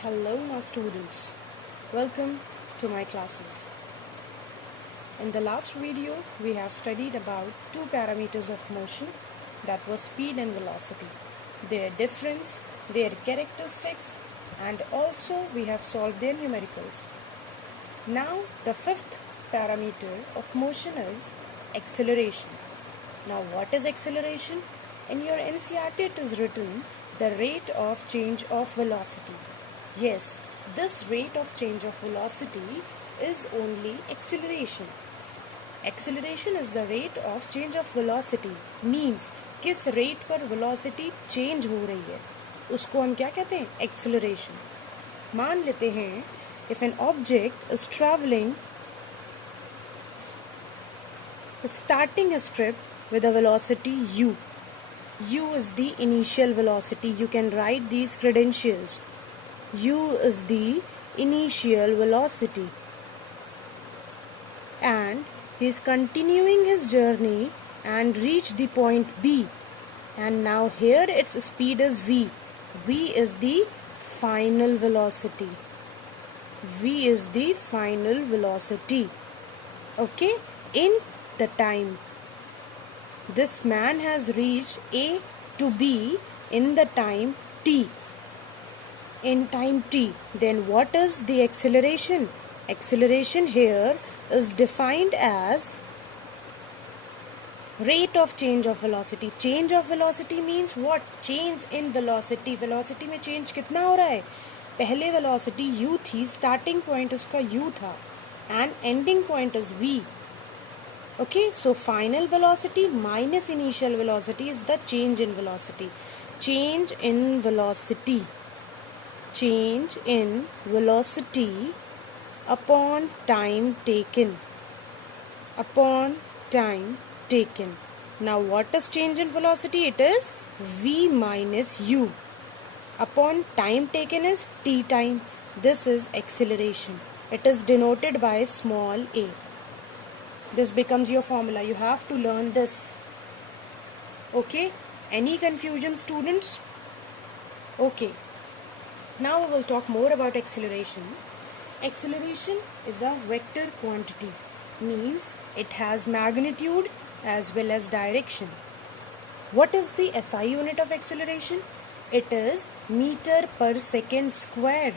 Hello, my students. Welcome to my classes. In the last video, we have studied about two parameters of motion, that was speed and velocity, their difference, their characteristics, and also we have solved their numericals. Now, the fifth parameter of motion is acceleration. Now, what is acceleration? In your NCERT, it is written the rate of change of velocity. Yes, this rate of change of velocity is only acceleration. Acceleration is the rate of change of velocity. Means किस rate पर velocity change हो रही है उसको हम क्या कहते हैं? Acceleration. मान लेते हैं if an object is traveling, starting a trip with a velocity u. U is the initial velocity. You can write these credentials. U is the initial velocity, and he is continuing his journey and reached the point B, and now here its speed is V. V is the final velocity. V is the final velocity. Okay, in the time this man has reached A to B in the time T. In time t, then what is the acceleration? Acceleration here is defined as rate of change of velocity. Change of velocity means what? Change in velocity. Velocity में change कितना हो रहा है? पहले velocity u थी, starting point उसका u था, and ending point is v. Okay, so final velocity minus initial velocity is the change in velocity. Change in velocity. Change in velocity upon time taken. Upon time taken. Now what is change in velocity? It is v minus u. Upon time taken is t time. This is acceleration. It is denoted by small a. This becomes your formula. You have to learn this. Okay? Any confusion, students? Okay. Now we will talk more about acceleration. Acceleration is a vector quantity, means it has magnitude as well as direction. What is the SI unit of acceleration? It is meter per second square.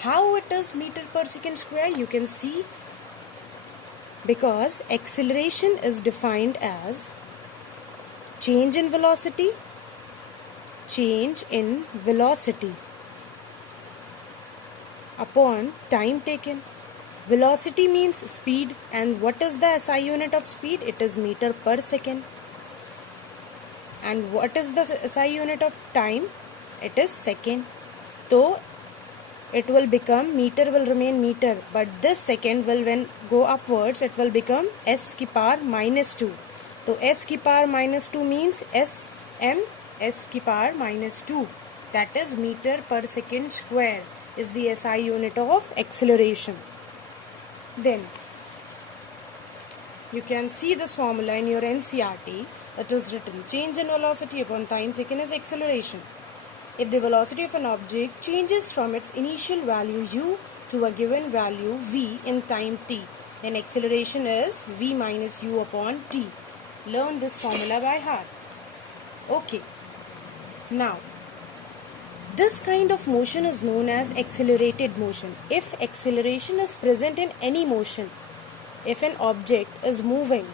How it is meter per second square? You can see, because acceleration is defined as change in velocity, upon time taken. Velocity means speed, and what is the SI unit of speed? It is meter per second. And what is the SI unit of time? It is second. So it will become, meter will remain meter, but this second will, when go upwards, it will become s की power minus 2. So s की power minus 2 means s की power minus 2. That is meter per second square is the SI unit of acceleration. Then you can see this formula in your NCERT. It is written change in velocity upon time taken is acceleration. If the velocity of an object changes from its initial value u to a given value v in time t, then acceleration is v minus u upon t. Learn this formula by heart. Okay. Now, this kind of motion is known as accelerated motion. If acceleration is present in any motion, if an object is moving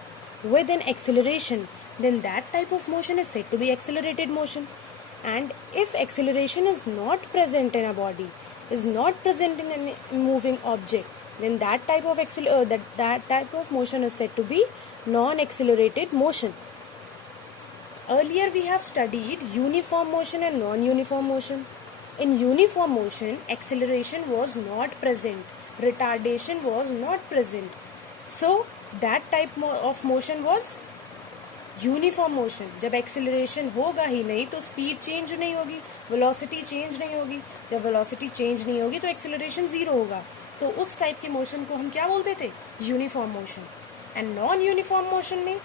with an acceleration, then that type of motion is said to be accelerated motion. And if acceleration is not present in a body, is not present in any moving object, then that type of that type of motion is said to be non-accelerated motion. Earlier we have studied uniform motion and non-uniform motion. In uniform motion, acceleration was not present, retardation was not present. So that type of motion was uniform motion. जब acceleration होगा ही नहीं तो speed change नहीं होगी, velocity change नहीं होगी. जब velocity change नहीं होगी तो एक्सेलरेशन जीरो होगा. तो उस टाइप के मोशन को हम क्या बोलते थे? Uniform motion. And non uniform motion में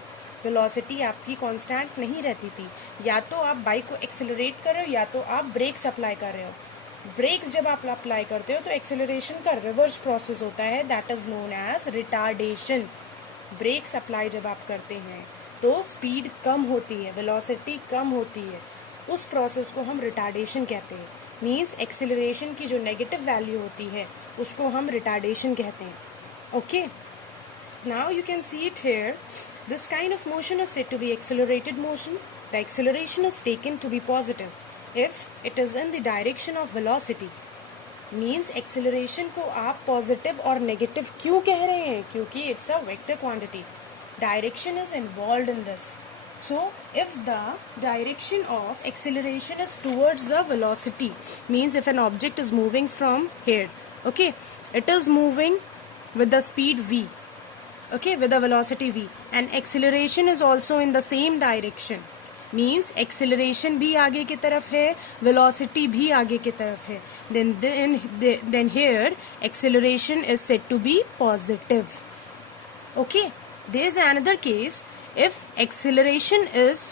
वेलोसिटी आपकी कांस्टेंट नहीं रहती थी. या तो आप बाइक को एक्सेलरेट कर रहे हो या तो आप ब्रेक्स अप्लाई कर रहे हो. ब्रेक्स जब आप अप्लाई करते हो तो एक्सेलरेशन का रिवर्स प्रोसेस होता है, that is known as retardation. Brakes apply जब आप करते हैं तो स्पीड कम होती है, वेलोसिटी कम होती है, उस प्रोसेस को हम रिटार्डेशन कहते हैं। मीन्स एक्सेलरेशन की जो नेगेटिव वैल्यू होती है उसको हम रिटार्डेशन कहते हैं। Okay, now you can see it here. This kind of motion is said to be accelerated motion. The acceleration is taken to be positive if it is in the direction of velocity. Means acceleration को आप positive और negative क्यों कह रहे हैं? क्योंकि it's a vector quantity. Direction is involved in this. So if the direction of acceleration is towards the velocity, means if an object is moving from here, okay, it is moving with the speed v, okay, with the velocity v, and acceleration is also in the same direction, means acceleration भी आगे की तरफ है, velocity भी आगे की तरफ है, then here acceleration is said to be positive. Okay, there is another case. If acceleration is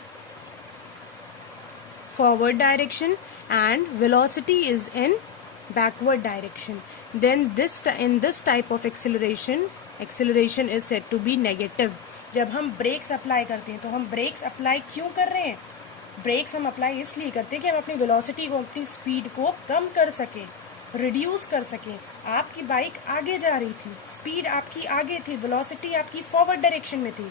forward direction and velocity is in backward direction, then in this type of acceleration is said to be negative. जब हम breaks apply करते हैं तो हम breaks apply क्यों कर रहे हैं? ब्रेक्स हम अप्लाई इसलिए करते हैं कि हम अपनी वेलोसिटी को, अपनी स्पीड को कम कर सकें, रिड्यूस कर सकें। आपकी बाइक आगे जा रही थी, स्पीड आपकी आगे थी, वेलोसिटी आपकी फॉरवर्ड डायरेक्शन में थी,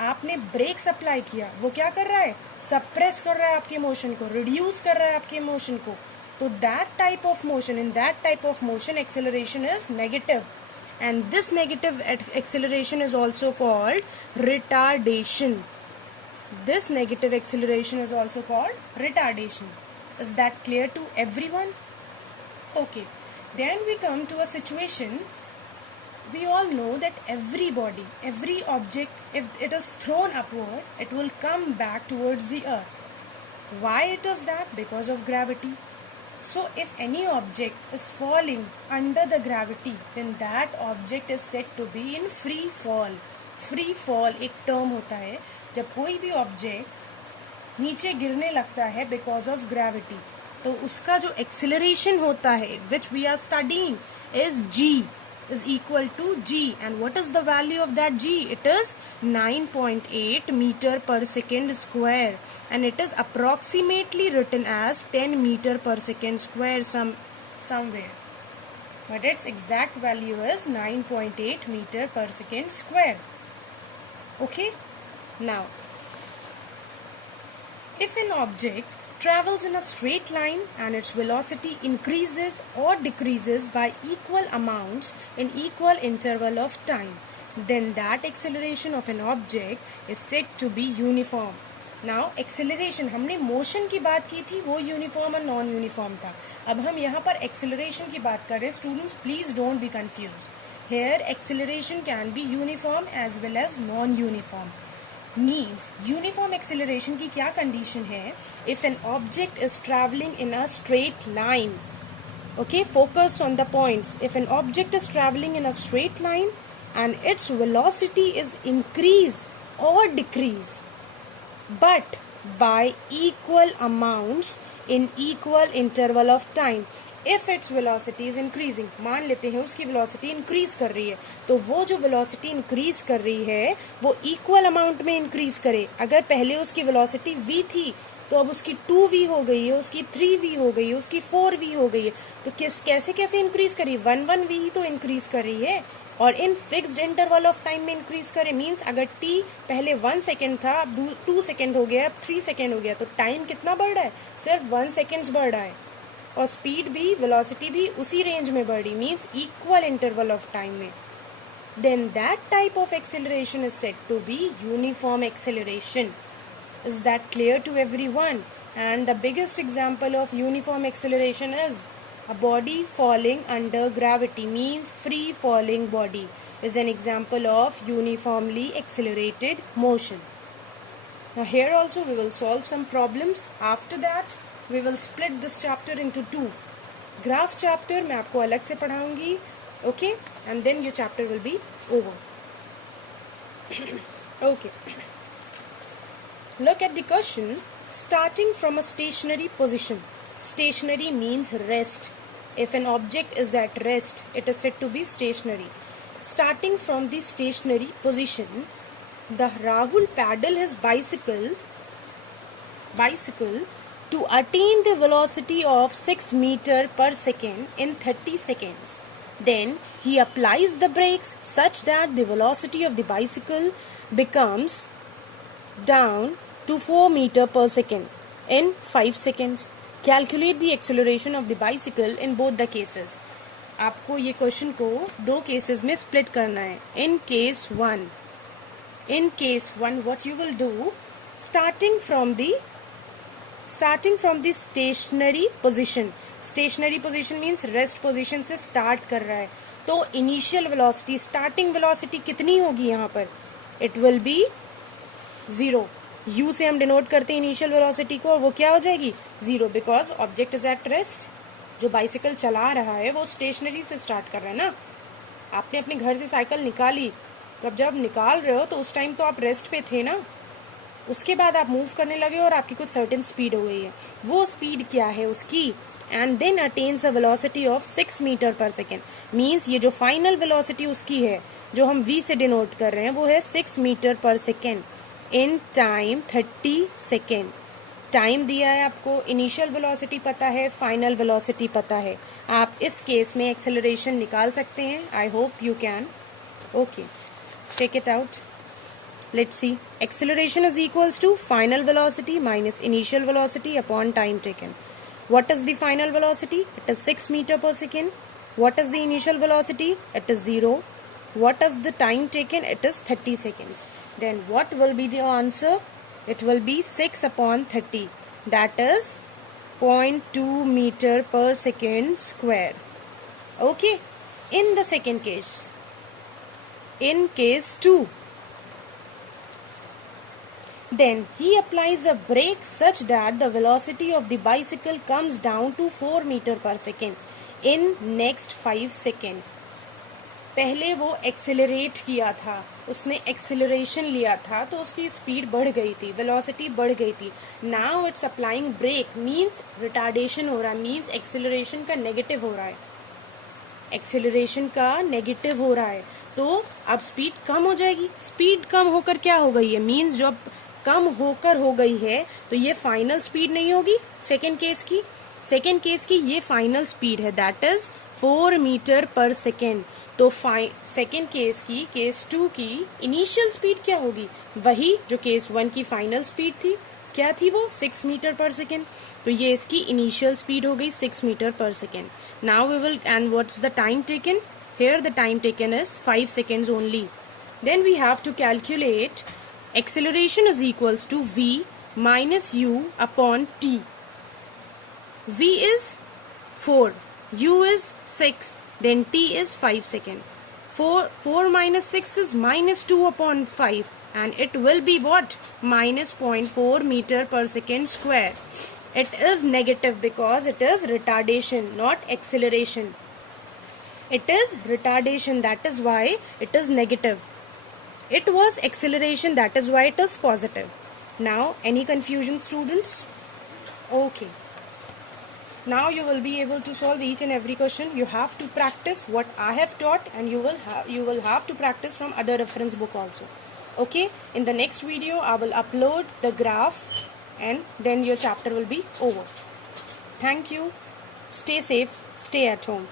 आपने ब्रेक्स अप्लाई किया, वो क्या कर रहा है? सप्रेस कर रहा है आपके मोशन को, रिड्यूस कर रहा है आपके मोशन को। तो that type of motion, in that type of motion acceleration is negative, and this negative acceleration is also called retardation. This negative acceleration is also called retardation. Is that clear to everyone? Okay, then we come to a situation. We all know that every body, every object, if it is thrown upward, it will come back towards the earth. Why it is that? Because of gravity. So if any object is falling under the gravity, then that object is said to be in free fall. Free fall एक term होता है जब कोई भी object नीचे गिरने लगता है because of gravity, तो उसका जो acceleration होता है which we are studying is g, is equal to g. And what is the value of that g? It is 9.8 meter per second square, and it is approximately written as 10 meter per second square somewhere, but its exact value is 9.8 meter per second square. Okay, now if an object travels in a straight line and its velocity increases or decreases by equal amounts in equal interval of time, then that acceleration of an object is said to be uniform. Now acceleration, हमने motion की बात की थी, वो uniform और non uniform था। अब हम यहाँ पर acceleration की बात कर रहे हैं। Students, please don't be confused. Here acceleration can be uniform as well as non uniform. Means uniform acceleration की क्या condition है? If an object is traveling in a straight line, okay, focus on the points. If an object is traveling in a straight line and its velocity is increase or decrease, but by equal amounts in equal interval of time. If its velocity is increasing, मान लेते हैं उसकी velocity increase कर रही है, तो वो जो velocity increase कर रही है वो equal amount में increase करे। अगर पहले उसकी velocity v थी तो अब उसकी 2v हो गई है, उसकी 3v हो गई है, उसकी 4v हो गई है, तो कैसे कैसे increase करी? 1v ही तो increase कर रही है, और in fixed interval of time में इंक्रीज करे। मीन्स अगर t पहले 1 सेकेंड था, अब 2 सेकेंड हो गया, अब 3 सेकेंड हो गया, तो टाइम कितना बढ़ रहा है? सिर्फ 1 सेकेंड्स बढ़ रहा है, और स्पीड भी, वेलोसिटी भी उसी रेंज में बढ़ रही, means equal interval of time में। Then that type of acceleration is said to be uniform acceleration. Is that clear to everyone? And the biggest example of uniform acceleration is a body falling under gravity, means free falling body is an example of uniformly accelerated motion. Now here also we will solve some problems. After that we will split this chapter into two. Graph chapter मैं आपको अलग से पढ़ाऊंगी, okay, and then your chapter will be over. Okay, look at the question. Starting from a stationary position, Stationary means rest. If an object is at rest, it is said to be stationary. Starting from the stationary position, the Rahul paddle his bicycle to attain the velocity of 6 meter per second in 30 seconds. Then he applies the brakes such that the velocity of the bicycle becomes down to 4 meter per second in 5 seconds. Calculate the acceleration of the bicycle in both the cases. आपको ये question को दो cases में split करना है. In case one, what you will do, starting from the stationary position. Stationary position means rest position से start कर रहा है. तो initial velocity, starting velocity कितनी होगी यहाँ पर? It will be 0. U से हम डिनोट करते हैं इनिशियल वेलोसिटी को, और वो क्या हो जाएगी? 0, because object is at rest. जो बाइसिकल चला रहा है वो स्टेशनरी से स्टार्ट कर रहा है ना. आपने अपने घर से साइकिल निकाली, तो अब जब निकाल रहे हो तो उस टाइम तो आप रेस्ट पे थे ना. उसके बाद आप मूव करने लगे और आपकी कुछ सर्टेन स्पीड हो गई है. वो स्पीड क्या है उसकी? And then attains a velocity of 6 metre per second. Means ये जो फाइनल वेलोसिटी उसकी है, जो हम v से डिनोट कर रहे हैं, वो है 6 metre per second in time 30 second. Time दिया है आपको, इनिशियल वेलोसिटी पता है, फाइनल वेलोसिटी पता है. आप इस केस में एक्सेलरेशन निकाल सकते हैं. I hope you can. Okay, take it out. Let's see. Acceleration is equals to final velocity minus initial velocity upon time taken. What is the final velocity? It is 6 meter per second. What is the initial velocity? It is 0. What is the time taken? It is 30 seconds. Then what will be the answer? It will be 6 upon 30. That is 0.2 meter per second square. Okay. In the second case. In case 2. Then he applies a brake such that the velocity of the bicycle comes down to 4 meter per second in next 5 seconds. पहले वो accelerate किया था, उसने acceleration लिया था, तो उसकी speed बढ़ गई थी, वेलोसिटी बढ़ गई थी. Now it's applying brake, means retardation हो रहा है, मीन्स एक्सेलरेशन का नेगेटिव हो रहा है. एक्सेलरेशन का नेगेटिव हो रहा है, तो अब स्पीड कम हो जाएगी. स्पीड कम होकर क्या हो गई है? मीन्स जो कम होकर हो गई है, तो ये फाइनल स्पीड नहीं होगी सेकेंड केस की ये फाइनल स्पीड है. That is 4 metre per second. तो सेकेंड केस की, केस 2 की इनिशियल स्पीड क्या होगी? वही जो केस 1 की फाइनल स्पीड थी. क्या थी वो? 6 मीटर पर सेकेंड. तो ये इसकी इनिशियल स्पीड हो गई 6 metre per second. Now we will, and what's the time taken? Here the time taken is 5 seconds only. Then we have to calculate acceleration is equals to v minus u upon t. v is 4, u is 6, then t is 5 seconds. 4 minus 6 is minus 2 upon 5, and it will be what? Minus 0.4 meter per second square. It is negative because it is retardation, not acceleration. It is retardation, that is why it is negative. It was acceleration, that is why it is positive. Now, any confusion, students? Okay. Now you will be able to solve each and every question. You have to practice what I have taught, and you will have to practice from other reference book also. Okay? In the next video, I will upload the graph, and then your chapter will be over. Thank you. Stay safe. Stay at home.